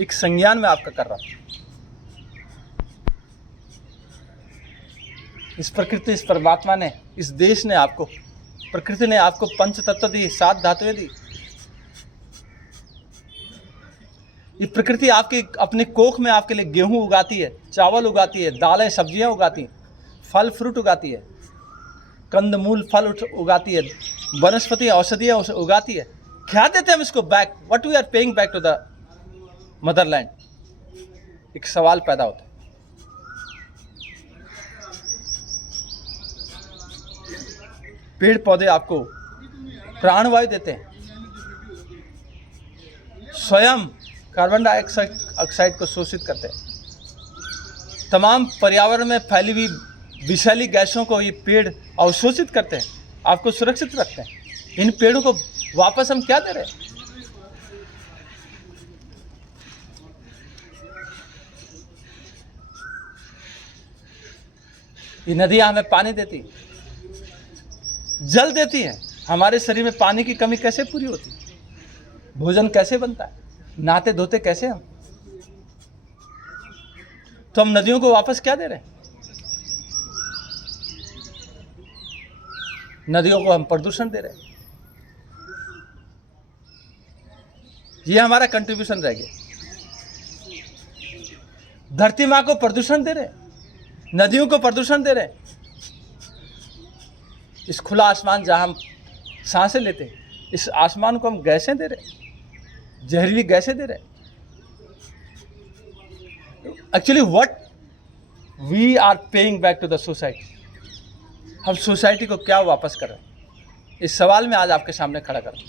एक संज्ञान में आपका कर रहा हूँ। इस प्रकृति, इस परमात्मा ने, इस देश ने आपको, प्रकृति ने आपको पंच तत्व दी, 7 धातुएं दी। ये प्रकृति आपके अपने कोख में आपके लिए गेहूं उगाती है, चावल उगाती है, दालें सब्जियां उगाती हैं, फल फ्रूट उगाती है, कंदमूल फल उगाती है, वनस्पति औषधियां उगाती है। क्या देते हैं हम इसको back? What we are paying back to the motherland? एक सवाल पैदा होता है। पेड़ पौधे आपको प्राणवायु देते हैं, स्वयं कार्बन डाइऑक्साइड को शोषित करते हैं। तमाम पर्यावरण में फैली हुई विषैली गैसों को ये पेड़ अवशोषित करते हैं, आपको सुरक्षित रखते हैं। इन पेड़ों को वापस हम क्या दे रहे हैं? ये नदियां हमें पानी देती है, जल देती है। हमारे शरीर में पानी की कमी कैसे पूरी होती है? भोजन कैसे बनता है? नहाते धोते कैसे हम? तो हम नदियों को वापस क्या दे रहे हैं? नदियों को हम प्रदूषण दे रहे हैं। ये हमारा कंट्रीब्यूशन रह गया। धरती माँ को प्रदूषण दे रहे हैं, नदियों को प्रदूषण दे रहे हैं। इस खुला आसमान जहाँ हम सांसें लेते हैं, इस आसमान को हम गैसें दे रहे हैं, जहरीली गैसें दे रहे हैं। Actually what we are paying back to the society? हम सोसाइटी को क्या वापस कर रहे हैं? इस सवाल में आज आपके सामने खड़ा कर रहा हूं।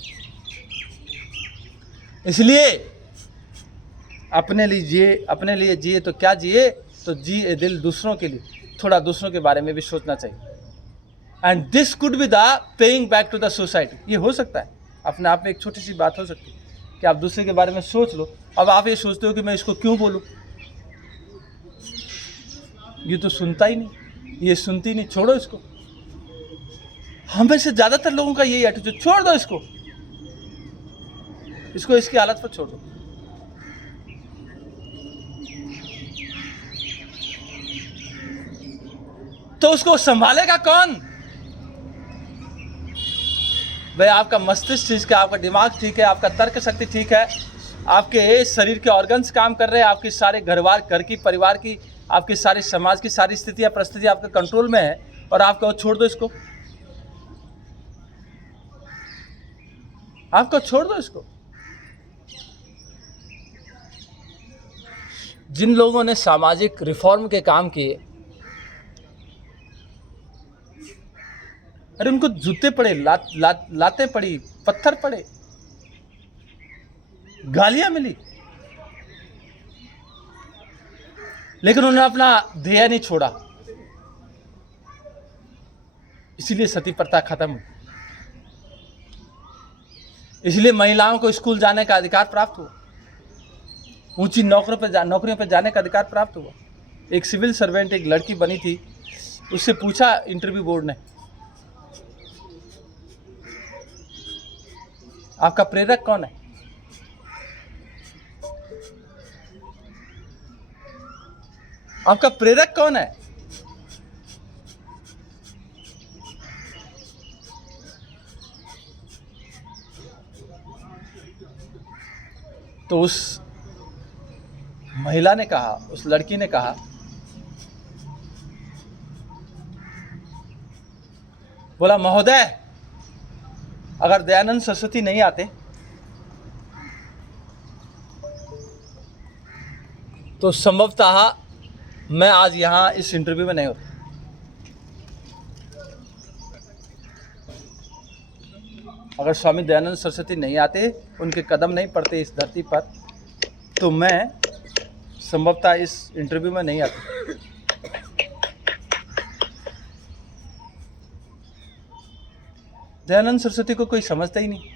इसलिए अपने लिए जिए तो क्या जिए, तो जिए दिल दूसरों के लिए, थोड़ा दूसरों के बारे में भी सोचना चाहिए। And this could be the paying back to the society. ये हो सकता है, अपने आप में एक छोटी सी बात हो सकती है कि आप दूसरे के बारे में सोच लो। अब आप ये सोचते हो कि मैं इसको क्यों बोलूं, ये तो सुनता ही नहीं, ये सुनती नहीं, छोड़ो इसको। हमें से ज़्यादातर लोगों का यही एटीट्यूड, छोड़ दो इसको इसकी हालत पर छोड़ दो। तो उसको संभालेगा कौन? भाई आपका मस्तिष्क ठीक है, आपका दिमाग ठीक है, आपका तर्क शक्ति ठीक है, आपके शरीर के ऑर्गन्स काम कर रहे हैं, आपके सारे घर की, परिवार की, आपके सारे समाज की सारी स्थितियां परिस्थिति आपके कंट्रोल में है, और आप कहो छोड़ दो इसको। आपको छोड़ दो इसको। जिन लोगों ने सामाजिक रिफॉर्म के काम किए, अरे उनको जूते पड़े, लातें पड़ी, पत्थर पड़े, गालियां मिली, लेकिन उन्होंने अपना ध्येय नहीं छोड़ा। इसीलिए सती प्रथा खत्म हुई, इसलिए महिलाओं को स्कूल जाने का अधिकार प्राप्त हुआ, ऊंची नौकरियों पर जाने का अधिकार प्राप्त हुआ। एक सिविल सर्वेंट, एक लड़की बनी थी, उससे पूछा इंटरव्यू बोर्ड ने, आपका प्रेरक कौन है? आपका प्रेरक कौन है? तो उस महिला ने कहा, उस लड़की ने कहा, बोला महोदय, अगर दयानंद सरस्वती नहीं आते तो संभवतः मैं आज यहाँ इस इंटरव्यू में नहीं होता। अगर स्वामी दयानंद सरस्वती नहीं आते, उनके कदम नहीं पड़ते इस धरती पर, तो मैं संभवतः इस इंटरव्यू में नहीं आता। दयानंद सरस्वती को कोई समझता ही नहीं।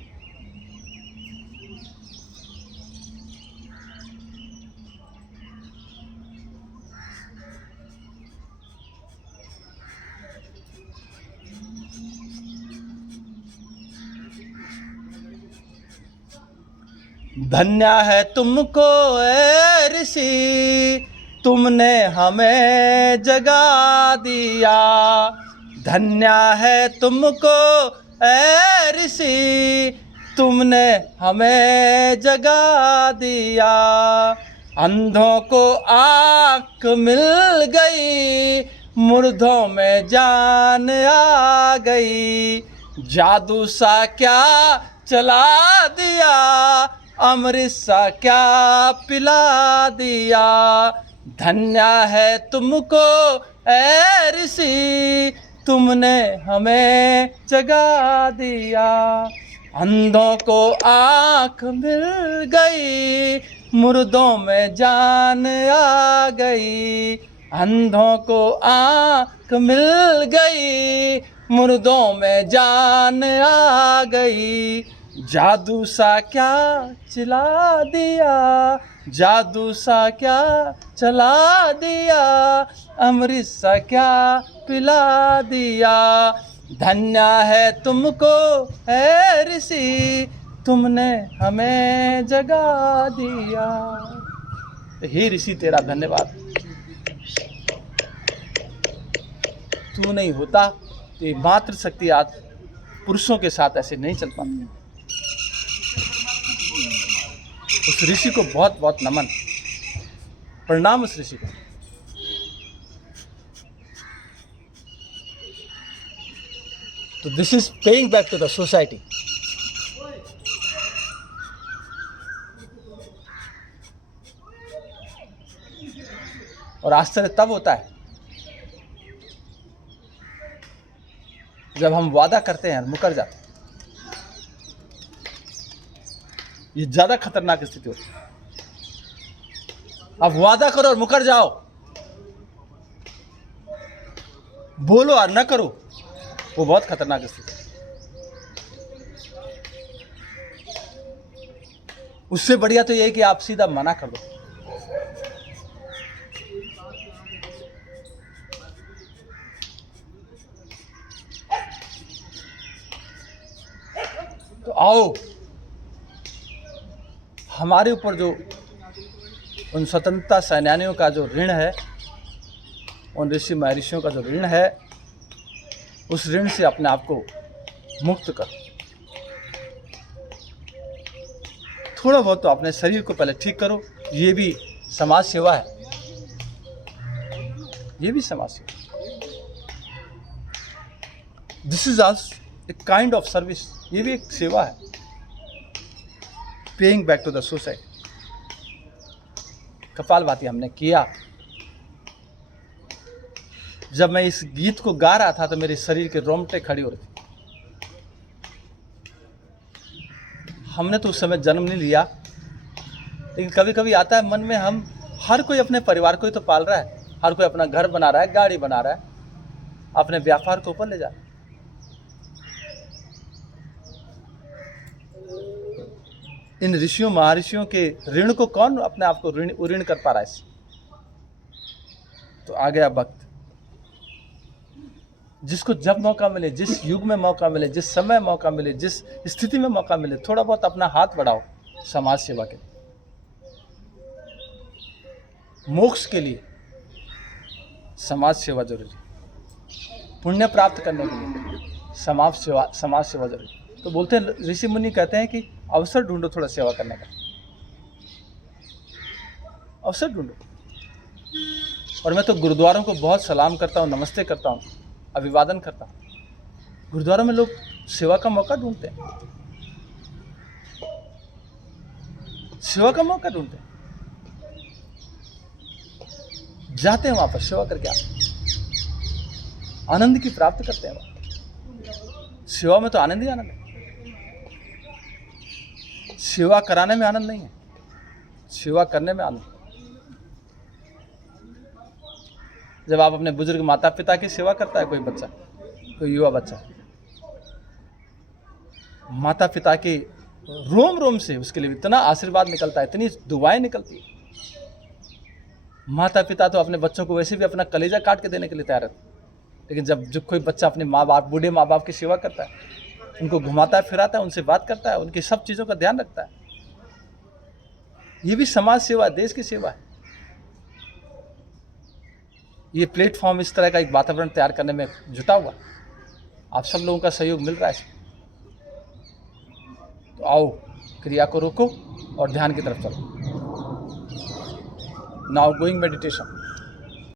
धन्य है तुमको ए ऋषि, तुमने हमें जगा दिया। धन्य है तुमको ए ऋषि, तुमने हमें जगा दिया। अंधों को आँख मिल गई, मुर्दों में जान आ गई। जादू सा क्या चला दिया, अमृत सा क्या पिला दिया। धन्य है तुमको ए ऋषि, तुमने हमें जगा दिया। अंधों को आँख मिल गई, मुर्दों में जान आ गई। अंधों को आँख मिल गई, मुर्दों में जान आ गई। जादू सा क्या चला दिया, जादू सा क्या चला दिया, अमृत सा क्या पिला दिया। धन्य है तुमको है ऋषि, तुमने हमें जगा दिया। हे ऋषि तेरा धन्यवाद, तू नहीं होता तो ये मात्र शक्ति आज पुरुषों के साथ ऐसे नहीं चल पाती। उस ऋषि को बहुत बहुत नमन, प्रणाम उस ऋषि को। तो this is paying back to the society. और आश्चर्य तब होता है जब हम वादा करते हैं और मुकर जाते हैं। ये ज्यादा खतरनाक स्थिति होती है। आप वादा करो और मुकर जाओ, बोलो और न करो, वो बहुत खतरनाक स्थिति है। उससे बढ़िया तो ये है कि आप सीधा मना कर दो। तो आओ, हमारे ऊपर जो उन स्वतंत्रता सेनानियों का जो ऋण है, उन ऋषि महर्षियों का जो ऋण है, उस ऋण से अपने आप को मुक्त कर। थोड़ा बहुत तो अपने शरीर को पहले ठीक करो। ये भी समाज सेवा है, ये भी समाज सेवा। This is also a kind of service, ये भी एक सेवा है। Paying back to the society. Kapalbhati हमने किया। जब मैं इस गीत को गा रहा था तो मेरे शरीर के रोंगटे खड़ी हो रही थी। हमने तो उस समय जन्म नहीं लिया, लेकिन कभी कभी आता है मन में, हम हर कोई अपने परिवार को ही तो पाल रहा है, हर कोई अपना घर बना रहा है, गाड़ी बना रहा है, अपने व्यापार को ऊपर ले जा रहा है। इन ऋषियों महर्षियों के ऋण को कौन अपने आप को ऋण कर पा रहा है? तो आ गया वक्त, जिसको जब मौका मिले, जिस युग में मौका मिले, जिस समय मौका मिले, जिस स्थिति में मौका मिले, थोड़ा बहुत अपना हाथ बढ़ाओ समाज सेवा के लिए, मोक्ष के लिए। समाज सेवा जरूरी, पुण्य प्राप्त करने के लिए समाज सेवा जरूरी। तो बोलते हैं, ऋषि मुनि कहते हैं कि अवसर ढूंढो थोड़ा सेवा करने का, अवसर ढूंढो। और मैं तो गुरुद्वारों को बहुत सलाम करता हूँ, नमस्ते करता हूँ, अभिवादन करता हूँ। गुरुद्वारों में लोग सेवा का मौका ढूंढते हैं, सेवा का मौका ढूंढते हैं, जाते हैं वहां पर, सेवा करके आते हैं, आनंद की प्राप्त करते हैं। सेवा में तो आनंद ही आनंद है, सेवा कराने में आनंद नहीं है, सेवा करने में आनंद। जब आप अपने बुजुर्ग माता पिता की सेवा करता है कोई बच्चा, कोई युवा बच्चा, माता पिता के रोम रोम से उसके लिए इतना आशीर्वाद निकलता है, इतनी दुआएं निकलती है। माता पिता तो अपने बच्चों को वैसे भी अपना कलेजा काट के देने के लिए तैयार रहते, लेकिन जब कोई बच्चा अपने माँ बाप, बूढ़े माँ बाप की सेवा करता है, उनको घुमाता है फिराता है, उनसे बात करता है, उनकी सब चीज़ों का ध्यान रखता है, ये भी समाज सेवा, देश की सेवा है। ये प्लेटफॉर्म इस तरह का एक वातावरण तैयार करने में जुटा हुआ, आप सब लोगों का सहयोग मिल रहा है इसमें। तो आओ, क्रिया को रोको और ध्यान की तरफ चलो। Now going meditation.